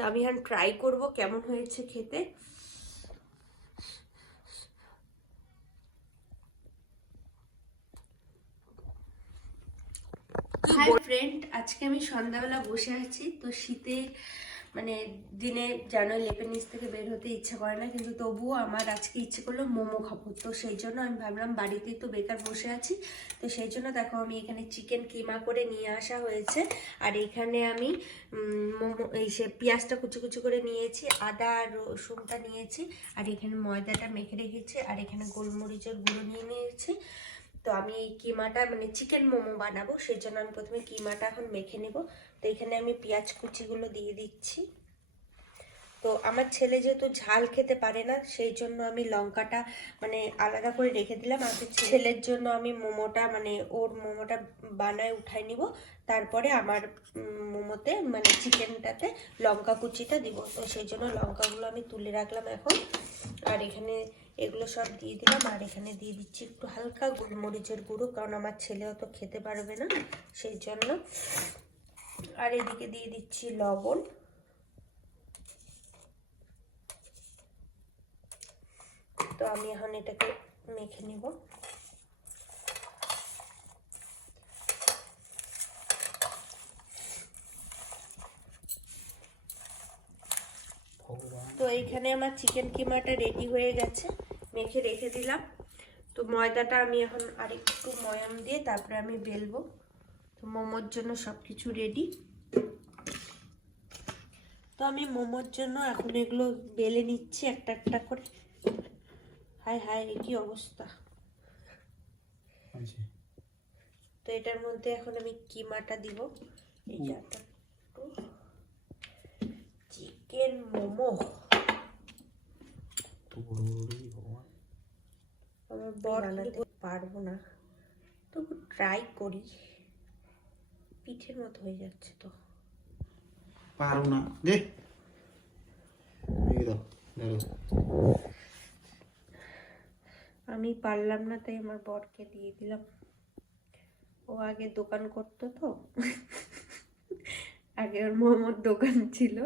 তো আমি এখন ট্রাই করব কেমন হয়েছে খেতে। হাই ফ্রেন্ড আজকে আমি সন্ধ্যাবেলা বসে আছি, তো শীতে মানে দিনে যেন লেপের নিচ থেকে বের হতে ইচ্ছে করে না, কিন্তু তবুও আমার আজকে ইচ্ছে করল মোমো খাব। তো সেই জন্য আমি ভাবলাম বাড়িতেই তো বেকার বসে আছি, তো সেই জন্য দেখো আমি এখানে চিকেন কিমা করে নিয়ে আসা হয়েছে। আর এখানে আমি মোমো, এই সে পেঁয়াজটা কুচি কুচি করে নিয়েছি, আদা আর রসুনটা নিয়েছি, আর এখানে ময়দাটা মেখে রেখেছি, আর এখানে গোলমরিচের গুঁড়ো নিয়ে নিয়েছি। তো আমি এই কিমাটা মানে চিকেন মোমো বানাবো সেই জন্য আমি প্রথমে কিমাটা এখন মেখে নেব। তো এখানে আমি পেঁয়াজ কুচিগুলো দিয়ে দিচ্ছি। তো আমার ছেলে যেহেতু ঝাল খেতে পারে না সেই জন্য আমি লঙ্কাটা মানে আলাদা করে রেখে দিলাম। আর ছেলের জন্য আমি মোমোটা মানে ওর মোমোটা বানায় উঠাই নিব। তারপরে আমার মোমোতে মানে চিকেনটাতে লঙ্কা কুচিটা দিব। তো সেই জন্য লঙ্কাগুলো আমি তুলে রাখলাম এখন। আর এখানে এগুলো সব দিয়ে দিলাম। আর এখানে দিয়ে দিচ্ছি একটু হালকা গোলমরিচের গুঁড়ো কারণ আমার ছেলে অত খেতে পারবে না সেই জন্য। আর এদিকে দিয়ে দিচ্ছি লবণ। তো আমি এখন এটাকে মেখে নিব। তো এইখানে আমার চিকেন কিমাটা রেডি হয়ে গেছে মেখে রেখে দিলাম। তো ময়দাটা আমি এখন আর একটু ময়াম দিয়ে তারপরে আমি বেলবো। তো মোমোর জন্য সব কিছু রেডি তো আমি মোমোর জন্য এখন এগুলো বেলে নিচ্ছি একটা একটা করে। হায় হায় কি অবস্থা? তো এটার মধ্যে এখন আমি কিমাটা দিব। এই যে চিকেন মোমো। আমার বর বানাতে পারব না। তবু ট্রাই করি। পিঠের মতো হয়ে যাচ্ছে তো। পারো না। দে। দাও। আমি পারলাম না তাই আমার বরকে দিয়ে দিলাম। ও আগে দোকান করতো তো। আগে ওর মোমোর দোকান ছিল।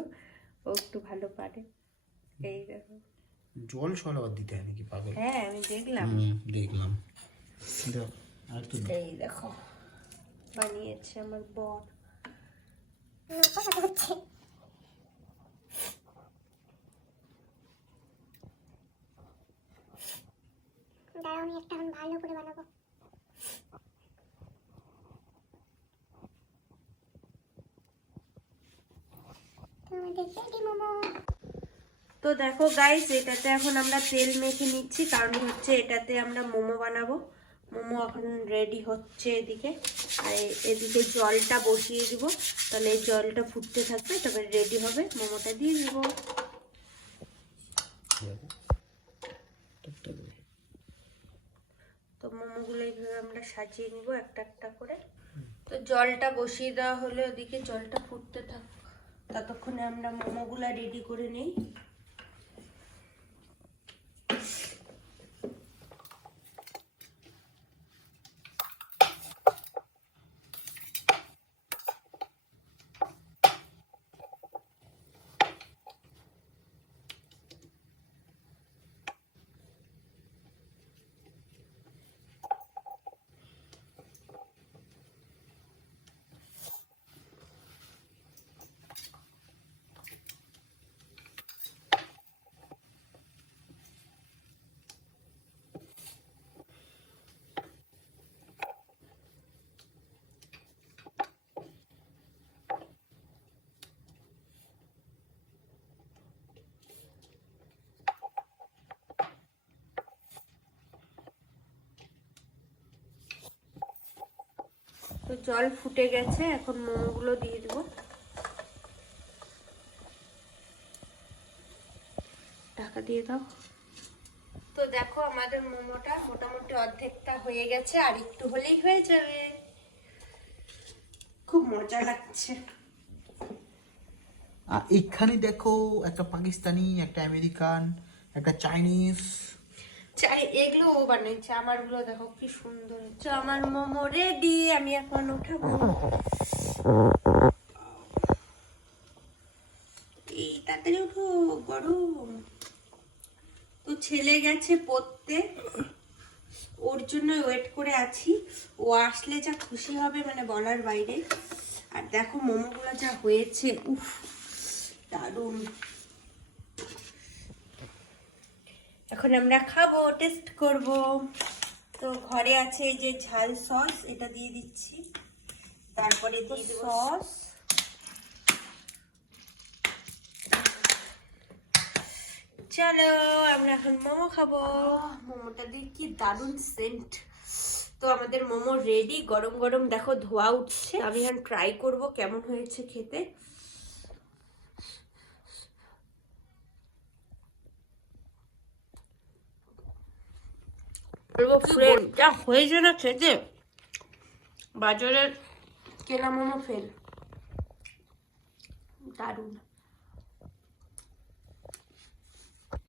ও একটু ভালো পারে। এই দেখো। জল সল আবার দিতে হয় নাকি পাগল? হ্যাঁ আমি দেখলাম। দেখলাম। এই দেখো। বানিয়েছে আমার বর। একটা এখন ভালো করে বানাবো। তো দেখো গাইস এটাতে এখন আমরা তেল মেখে নিচ্ছি, কারণ হচ্ছে এটাতে আমরা মোমো বানাবো। মোমো এখন রেডি হচ্ছে এদিকে। আর এদিকে জলটা বসিয়ে দিব। তাহলে জলটা ফুটতে থাকবে, তবে রেডি হবে। মোমোটা দিয়ে দিব দেখো। টুকটা করে। তো মোমোগুলো এইভাবে আমরা সাজিয়ে নিব একটা একটা করে। তো জলটা বসিয়ে দেওয়া হলে ওদিকে জলটা ফুটতে থাক ততক্ষণে আমরা মোমোগুলো রেডি করে নিই। তো জল ফুটে গেছে এখন মোমোগুলো দিয়ে দেবো। ঢাকা দিয়ে দাও। তো দেখো আমাদের মোমোটা মোটামুটি অর্ধেকটা হয়ে গেছে আর একটু হলেই হয়ে যাবে। খুব মজা লাগছে। আর এখানে দেখো একটা পাকিস্তানি একটা আমেরিকান একটা চাইনিজ চাই এগুলো ও বানিয়েছে আমারগুলো দেখো কি সুন্দর হচ্ছে। আমার মোমো রেডি আমি এখন উঠাবো। তো ছেলে গেছে পড়তে। ওর জন্য ওয়েট করে আছি। ও আসলে যা খুশি হবে মানে বলার বাইরে। আর দেখো মোমোগুলো যা হয়েছে, উফ, দারুণ। এখন আমরা খাব টেস্ট করব। তো ঘরে আছে যে ঝাল সস এটা দিয়ে দিচ্ছি। তারপরে দিয়ে দেবো সস। চলো আমরা এখন মোমো খাব। মোমোটা দিয়ে কি দারুণ সেন্ট তো আমাদের মোমো রেডি গরম গরম দেখো ধোয়া উঠছে। আমি এখন ট্রাই করব কেমন হয়েছে খেতে। বলব ফ্রেন্ড যা হয়েছে না খেতে বাজারের কেনা মোমো ফেল দারুণ